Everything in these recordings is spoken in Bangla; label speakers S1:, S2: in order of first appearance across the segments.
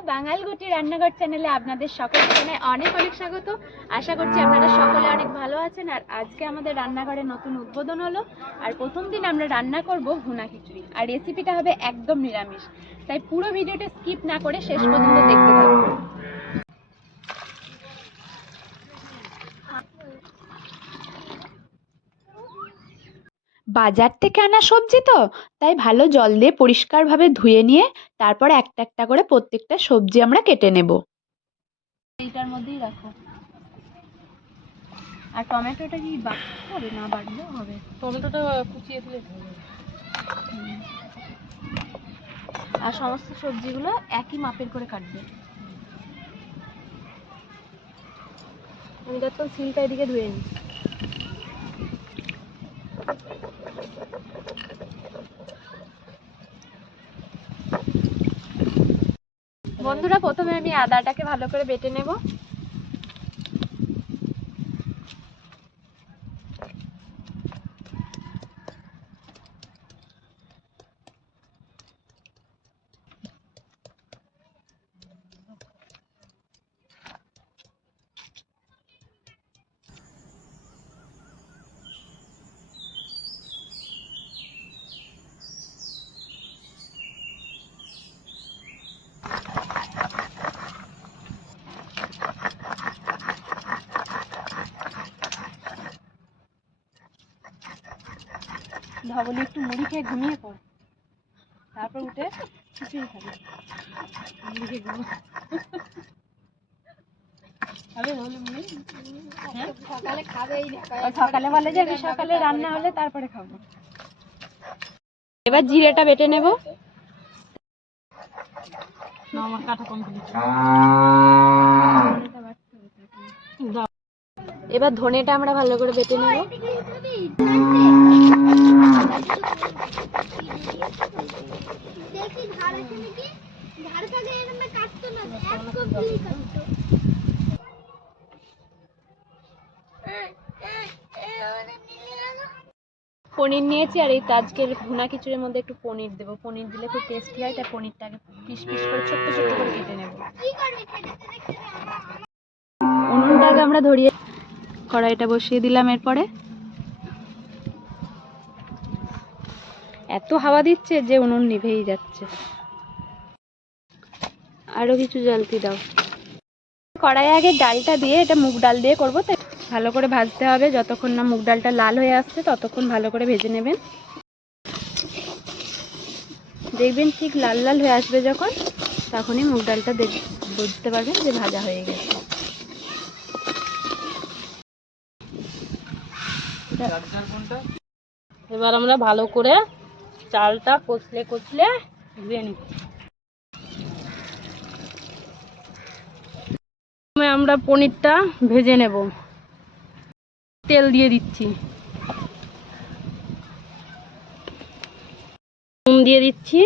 S1: বাঙালগুটি রান্নাঘর চ্যানেলে আপনাদের সকলকে জানাই অনেক অনেক স্বাগত। আশা করছি আপনারা সকলে অনেক ভালো আছেন। আর আজকে আমাদের রান্নাঘরে নতুন উদ্বোধন হলো। আর প্রথম দিন আমরা রান্না করব ভুনা খিচুড়ি। আর রেসিপিটা হবে একদম নিরামিষ। তাই পুরো ভিডিওটা স্কিপ না করে শেষ পর্যন্ত দেখতে থাকুন। বাজার থেকে আনা সবজি তো। তাই ভালো জল দিয়ে পরিষ্কারভাবে ধুয়ে নিয়ে তারপর একটা একটা করে প্রত্যেকটা সবজি আমরা কেটে নেব। এইটার মধ্যেই রাখো। আর টমেটোটা কি বাটতে হবে না বাড়লেও হবে?
S2: টমেটোটা কুচিয়ে দিলে
S1: আর সমস্ত সবজিগুলো একই মাপের করে কাটবে। আমি যখন সিলটা এদিকে ধুয়ে নিই বন্ধুরা প্রথমে আমি আদাটাকে ভালো করে বেটে নেব। ধবলি একটু মুড়ি খেয়ে ঘুমিয়ে পড়। তারপর উঠে খিচুড়ি খাবি। মুড়ি খেয়ে ঘুমো
S2: হ্যাঁ?
S1: সকালে বলে যে সকালে রান্না হলে তারপরে খাব। এবার জিরেটা বেটে নেব।
S2: আমার কাটা কমপ্লিট।
S1: এবার ধনেটা আমরা ভালো করে বেটে নেব। পনির নিয়েছি আর এই তো আজকের ভুনা খিচুড়ির মধ্যে একটু পনির দেবো। পনির দিলে খুব টেস্টি হয়, তাই পনিরটাকে পিস পিস করে, ছোট্ট ছোট্ট করে কেটে নেব। উনুনটাকে আমরা ধরিয়ে কড়াইটা বসিয়ে দিলাম এরপরে। এত হাওয়া দিচ্ছে যে উনুন নিভেই যাচ্ছে। আরও কিছু জলতি দাও? কড়াই আগে ডালটা দিয়ে এটা মুগ ডাল দিয়ে করব, তাই ভালো করে ভাজতে হবে। যতক্ষণ না মুগ ডালটা লাল হয়ে আসছে, ততক্ষণ ভালো করে ভেজে নেবেন। দেখবেন ঠিক লাল লাল হয়ে আসবে যখন, তখনই মুগ ডালটা দেখ বুঝতে পারবেন যে ভাজা হয়ে গেছে।
S2: এবার আমরা ভালো করে চালটা কষলে কষলে ধুয়ে নিচ্ছি আমরা পনিরটা ভেজে নেব। তেল দিয়ে দিচ্ছি। নুন দিয়ে দিচ্ছি।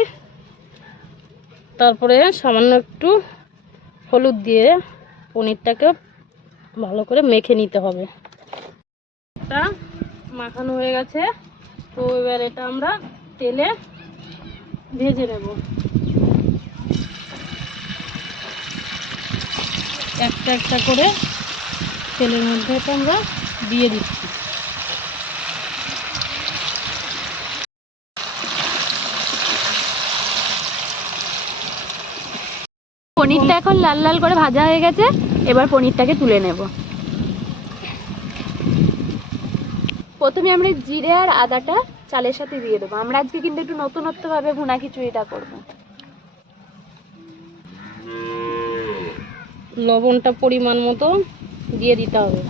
S2: তারপরে সামান্য একটু হলুদ দিয়ে পনিরটাকে ভালো করে মেখে নিতে হবে। মাখানো হয়ে গেছে। তো এবার এটা আমরা তেলে ভেজে নেব। একটা একটা করে তেলের মধ্যে এটা আমরা দিয়ে দিচ্ছি।
S1: পনিরটা এখন লাল লাল করে ভাজা হয়ে গেছে, এবার পনিরটাকে তুলে নেব। প্রথমে আমরা জিরে আর আদাটা চালের সাথে দিয়ে দেবো। আমরা আজকে কিন্তু একটু নতুনত্বভাবে ভুনা খিচুড়িটা করব।
S2: লবণটা পরিমাণ মতো দিয়ে দিতে হবে।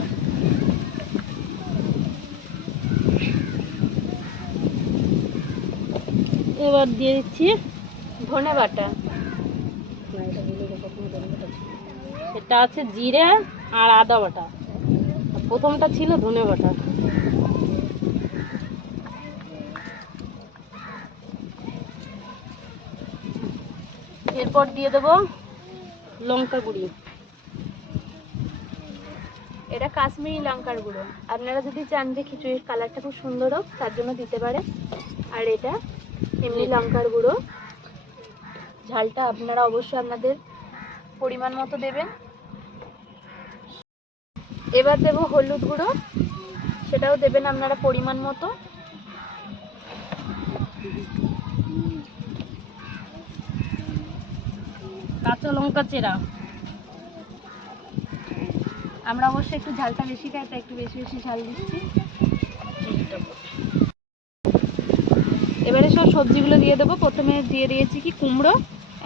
S2: এবার দিয়ে দিচ্ছি
S1: ধনে বাটা।
S2: এটা আছে জিরে আর আদা বাটা। প্রথমটা ছিল ধনে বাটা। এরপর দিয়ে দেবো লঙ্কা গুঁড়ি।
S1: এটা কাশ্মীরি লঙ্কার গুঁড়ো। আপনারা যদি চান যে খিচুড়ির কালারটা খুব সুন্দর হোক, তার জন্য দিতে পারেন। আর এটা এমনি লঙ্কার গুঁড়ো। ঝালটা আপনারা অবশ্যই আপনাদের পরিমাণ মতো দেবেন। এবার দেবো হলুদ গুঁড়ো। সেটাও দেবেন আপনারা পরিমাণ মতো।
S2: কাঁচা লঙ্কা চেরা।
S1: আমরা অবশ্যই একটু ঝালটা বেশি খাই, তাই একটু বেশি বেশি ঝাল দিচ্ছি। এবারে সব সবজিগুলো দিয়ে দেবো। প্রথমে দিয়ে দিয়েছি কি কুমড়ো,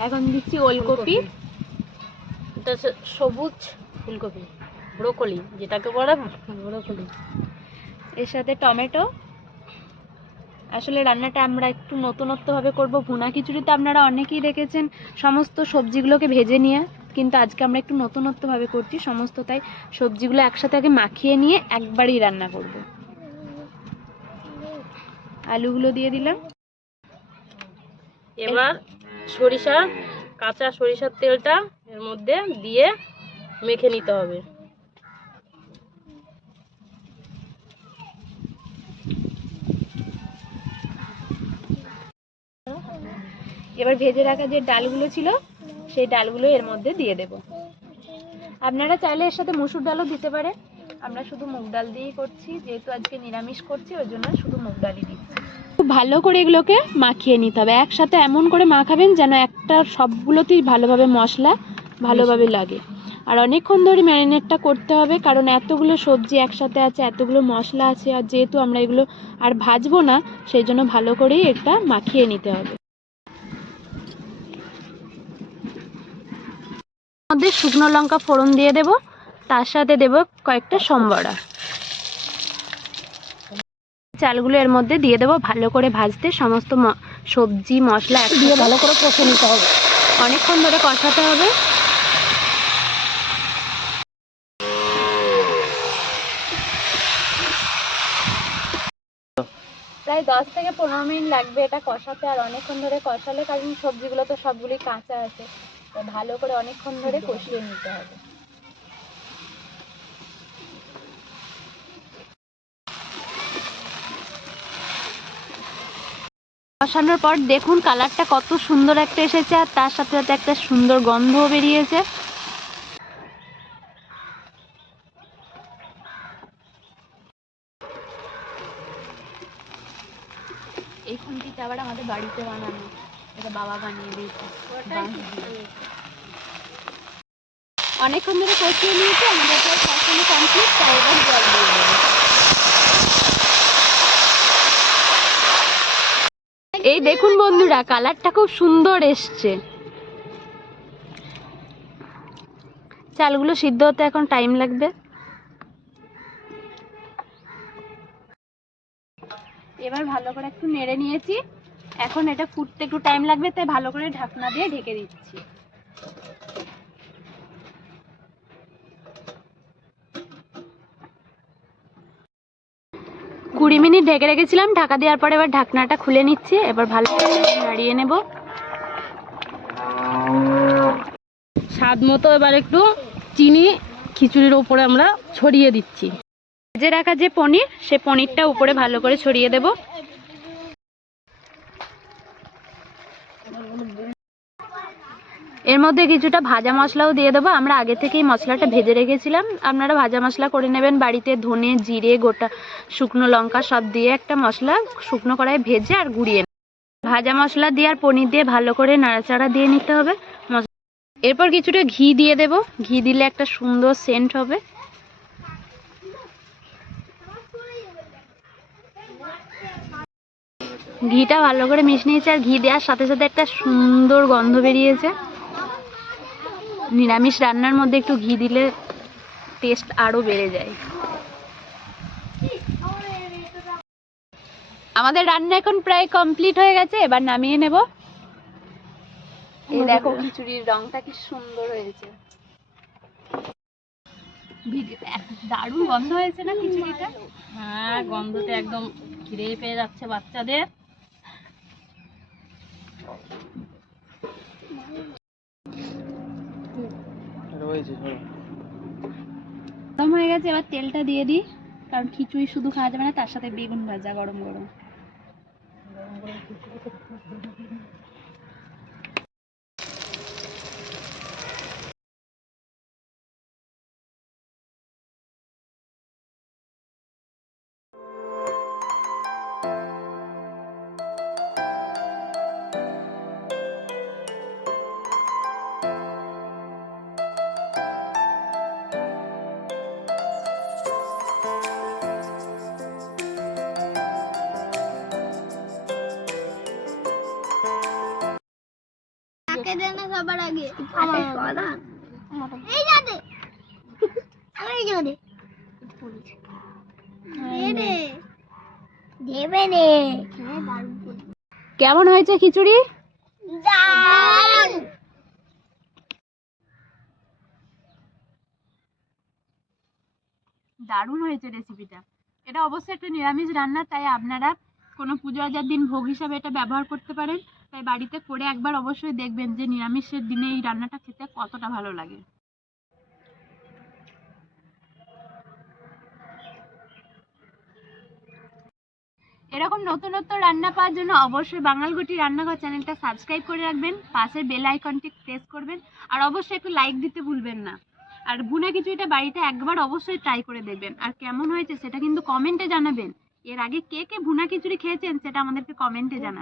S1: এখন দিচ্ছি ওলকপি।
S2: এটা সবুজ ফুলকপি, ব্রোকলি, যেটাকে বলে ব্রোকলি।
S1: এর সাথে টমেটো আসলে রান্নাটা আমরা একটু নতুনত্বভাবে করব। ভুনা খিচুড়িতে আপনারা অনেকেই দেখেছেন, সমস্ত সবজিগুলোকে ভেজে নিয়ে, কিন্তু আজকে আমরা একটু নতুনত্বভাবে করছি, সমস্ত তাই সবজিগুলো একসাথে আগে মাখিয়ে নিয়ে একবারই রান্না করব। আলুগুলো দিয়ে দিলাম।
S2: এবার সরিষা, কাঁচা সরিষার তেলটা এর মধ্যে দিয়ে মেখে নিতে হবে।
S1: এবার ভেজে রাখা যে ডালগুলো ছিল সেই ডালগুলো এর মধ্যে দিয়ে দেব। আপনারা চাইলে এর সাথে মুসুর ডালও দিতে পারে আমরা শুধু মুগ ডাল দিয়েই করছি যেহেতু আজকে নিরামিষ করছি ওই জন্য শুধু মুগ ডালই দিচ্ছি। খুব ভালো করে এগুলোকে মাখিয়ে নিতে হবে। একসাথে এমন করে মাখাবেন যেন একটা সবগুলোতেই ভালোভাবে মশলা ভালোভাবে লাগে। আর অনেকক্ষণ ধরে ম্যারিনেটটা করতে হবে কারণ এতগুলো সবজি একসাথে আছে এতগুলো মশলা আছে আর যেহেতু আমরা এগুলো আর ভাজবো না সেই জন্য ভালো করেই এটা মাখিয়ে নিতে হবে। মধ্যে শুকনো লঙ্কা ফোড়ন দিয়ে দেব তার সাথে দেব কয়েকটা সম্বরা। চালগুলো এর মধ্যে দিয়ে দেবো ভালো করে ভাজতে সমস্ত সবজি মশলা
S2: দিয়ে ভালো করে কষে নিতে হবে।
S1: অনেকক্ষণ ধরে কষাতে হবে। প্রায় দশ থেকে পনেরো মিনিট লাগবে এটা কষাতে আর অনেকক্ষণ ধরে কষালে কারণ সবজিগুলো তো সবগুলি কাঁচা আছে। ভালো করে অনেকক্ষণ ধরে কষিয়ে নিতে হবে। কষানোর পর দেখুন কালারটা কত সুন্দর একটা এসেছে আর তার সাথে সাথে একটা সুন্দর গন্ধও বেরিয়েছে। এই খুন্তিটা আবার আমাদের বাড়িতে বানানো বাবা বানিয়ে দিয়েছে। অনেকক্ষণ ধরে কষিয়ে নিয়েছে আমাদের তো কষানো কমপ্লিট তাই এবার জল দিয়ে দেবো। এই দেখুন বন্ধুরা কালারটা খুব সুন্দর এসছে। চালগুলো সিদ্ধ হতে এখন টাইম লাগবে। এবার ভালো করে একটু নেড়ে নিয়েছি। এখন এটা ফুটতে একটু টাইম লাগবে, তাই ভালো করে ঢাকনা দিয়ে ঢেকে দিচ্ছি। কুড়ি মিনিট ঢেকে রেখেছিলাম, ঢাকা দেওয়ার পরে এবার ঢাকনাটা খুলে নিচ্ছি, এবার ভালো করে নাড়িয়ে নেব।
S2: স্বাদ মতো এবার একটু চিনি খিচুড়ির ওপরে আমরা ছড়িয়ে দিচ্ছি।
S1: ভেজে রাখা যে পনির, সে পনিরটা উপরে ভালো করে ছড়িয়ে দেব। এর মধ্যে কিছুটা ভাজা মশলাও দিয়ে দেবো। আমরা আগে থেকেই মশলাটা ভেজে রেখেছিলাম। আপনারা ভাজা মশলা করে নেবেন বাড়িতে ধনে, জিরে, গোটা শুকনো লঙ্কা সব দিয়ে একটা মশলা শুকনো কড়াই ভেজে আর গুঁড়িয়ে। ভাজা মশলা দিয়ে আর পনির দিয়ে ভালো করে নাড়াচাড়া দিয়ে নিতে হবে। এরপর কিছুটা ঘি দিয়ে দেব। ঘি দিলে একটা সুন্দর সেন্ট হবে। ঘিটা ভালো করে মিশিয়ে নিয়েছে আর ঘি দেওয়ার সাথে সাথে একটা সুন্দর গন্ধ বেরিয়েছে। নিরামিষ রান্নার মধ্যে একটু ঘি দিলে টেস্ট আরও বেড়ে যায়। আমাদের রান্না এখন প্রায় কমপ্লিট হয়ে গেছে, এবার নামিয়ে নেব। এই দেখো খিচুড়ির রংটা কি সুন্দর হয়েছে। দারুণ গন্ধ হয়েছে না খিচুড়িটা?
S2: হ্যাঁ গন্ধতে একদম খিদেই পেয়ে যাচ্ছে বাচ্চাদের।
S1: গরম হয়ে গেছে, এবার তেলটা দিয়ে দিই। কারণ খিচুড়ি শুধু খাওয়া যাবে না, তার সাথে বেগুন ভাজা, গরম গরম।
S3: লাগে। আমার এই যাবে এই যাবে দেবে দেবে নে।
S1: কেমন হয়েছে খিচুড়ি?
S3: দারুণ।
S1: দারুণ হয়েছে রেসিপিটা এটা অবশ্যই একটা নিরামিষ রান্না তাই আপনারা কোনো পুজো আজার দিন ভোগ হিসাবে এটা ব্যবহার করতে পারেন। তাই বাড়িতে করে একবার অবশ্যই দেখবেন যে নিরামিষের দিনে এই রান্নাটা খেতে কতটা ভালো লাগে। এরকম নতুনত্ব রান্না পাওয়ার জন্য অবশ্যই বাঙালগুটি রান্নাঘর চ্যানেলটা সাবস্ক্রাইব করে রাখবেন, পাশের বেল আইকনটি প্রেস করবেন, আর অবশ্যই একটু লাইক দিতে ভুলবেন না। আর ভুনা খিচুড়িটা বাড়িতে একবার অবশ্যই ট্রাই করে দেখবেন। আর কেমন হয়েছে সেটা কিন্তু কমেন্টে জানাবেন। এর আগে কে কে ভুনা খিচুড়ি খেয়েছেন সেটা আমাদেরকে কমেন্টে জানাবেন।